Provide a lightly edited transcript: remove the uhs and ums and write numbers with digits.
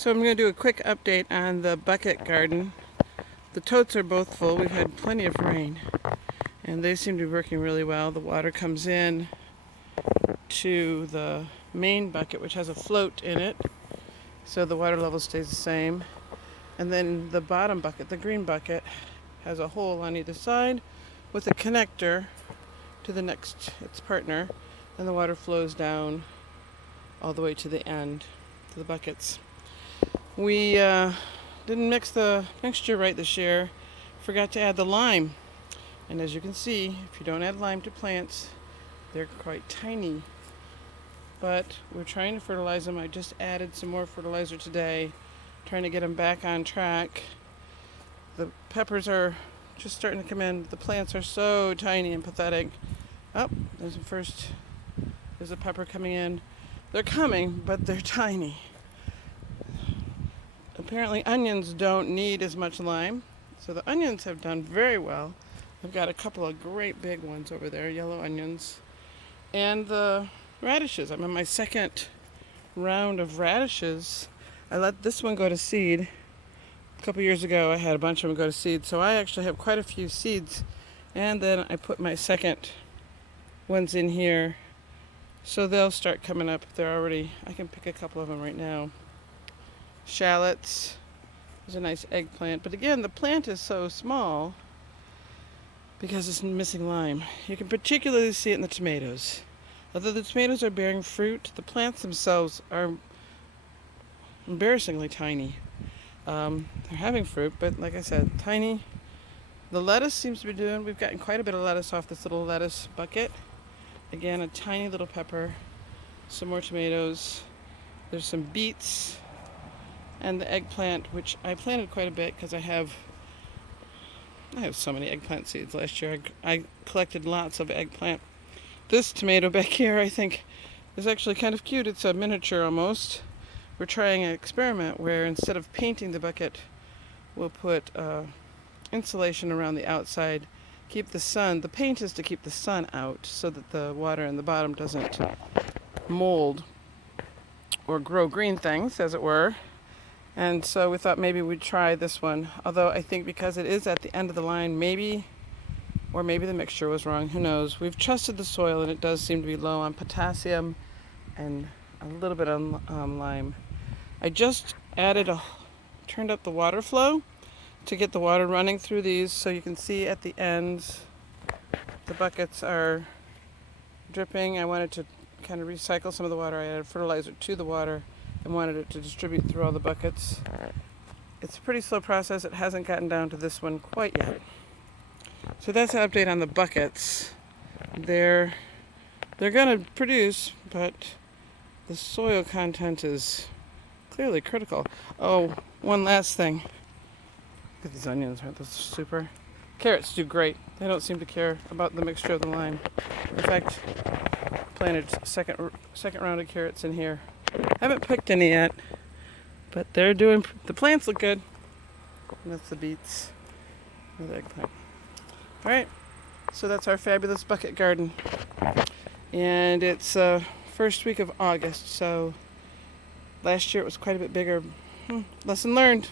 So I'm going to do a quick update on the bucket garden. The totes are both full. We've had plenty of rain and they seem to be working really well. The water comes in to the main bucket, which has a float in it, so the water level stays the same. And then the bottom bucket, the green bucket, has a hole on either side with a connector to the next, its partner, and the water flows down all the way to the end, to the buckets. We didn't mix the mixture right this year. Forgot to add the lime. And as you can see, if you don't add lime to plants, they're quite tiny. But we're trying to fertilize them. I just added some more fertilizer today, trying to get them back on track. The peppers are just starting to come in. The plants are so tiny and pathetic. Oh, there's a pepper coming in. They're coming, but they're tiny. Apparently onions don't need as much lime, so the onions have done very well. I've got a couple of great big ones over there, yellow onions. And the radishes, I'm on my second round of radishes. I let this one go to seed. A couple years ago I had a bunch of them go to seed, so I actually have quite a few seeds. And then I put my second ones in here, so they'll start coming up. I can pick a couple of them right now. Shallots. There's a nice eggplant, but again, the plant is so small because it's missing lime. You can particularly see it in the tomatoes. Although the tomatoes are bearing fruit, the plants themselves are embarrassingly tiny. They're having fruit, but like I said, tiny. The lettuce seems to be doing, we've gotten quite a bit of lettuce off this little lettuce bucket. Again, a tiny little pepper, some more tomatoes. There's some beets. And the eggplant, which I planted quite a bit because I have so many eggplant seeds last year. I collected lots of eggplant. This tomato back here, I think, is actually kind of cute. It's a miniature almost. We're trying an experiment where instead of painting the bucket, we'll put insulation around the outside, keep the sun. The paint is to keep the sun out so that the water in the bottom doesn't mold or grow green things, as it were. And so we thought maybe we'd try this one. Although I think because it is at the end of the line, maybe the mixture was wrong. Who knows? We've trusted the soil and it does seem to be low on potassium and a little bit on lime. I just turned up the water flow to get the water running through these, so you can see at the ends the buckets are dripping. I wanted to kind of recycle some of the water. I added fertilizer to the water and wanted it to distribute through all the buckets. It's a pretty slow process. It hasn't gotten down to this one quite yet. So that's an update on the buckets. They're going to produce, but the soil content is clearly critical. Oh, one last thing. Look at these onions, aren't those super? Carrots do great. They don't seem to care about the mixture of the lime. In fact, I planted second round of carrots in here. I haven't picked any yet, but the plants look good. And that's the beets and the eggplant. Alright, so that's our fabulous bucket garden. And it's first week of August, so last year it was quite a bit bigger. Lesson learned.